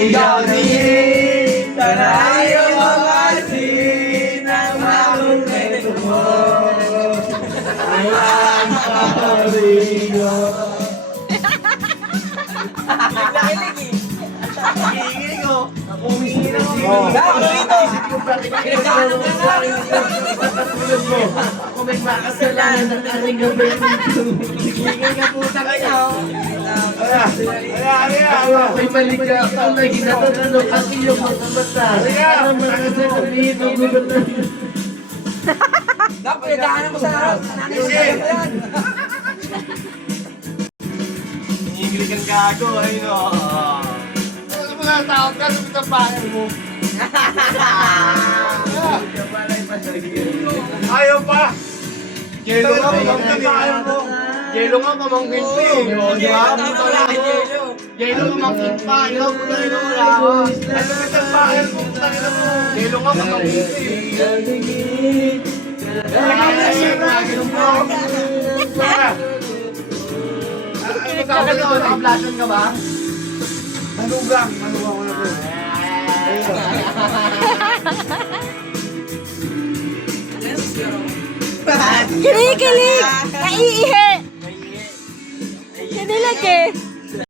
Ikaw din, tanayo mamasin ang makukwento mo. Ang pagpaparigo. Nakikinig ko. Umihingi na ako. Dako dito. Pinagdaanan ka na. Ako may makasalanan ng aring gabi. Hingin ka puta kayo. May malika ka na ginatatanong ang iyong mga mata. Ang mga sasabihin ng gubernador. Dapat pinagdaanan mo sa harap. Hingin kang gago. Ayun o. Mga tao ka, lumit ang bahay mo. Ayaw pa! Yelo nga, mamangkin ayaw mo. Yelo nga, mamangkin pa eh. Di ba? Yelo mamangkin pa. Ikaw mo na rin wala ako. Ay, lumit ang bahay mo. Yelo nga, mamangkin pa eh. Naka-blasyon ka ba? Manugang ko na po. Kinikilig! Naiihi! Kinilig eh!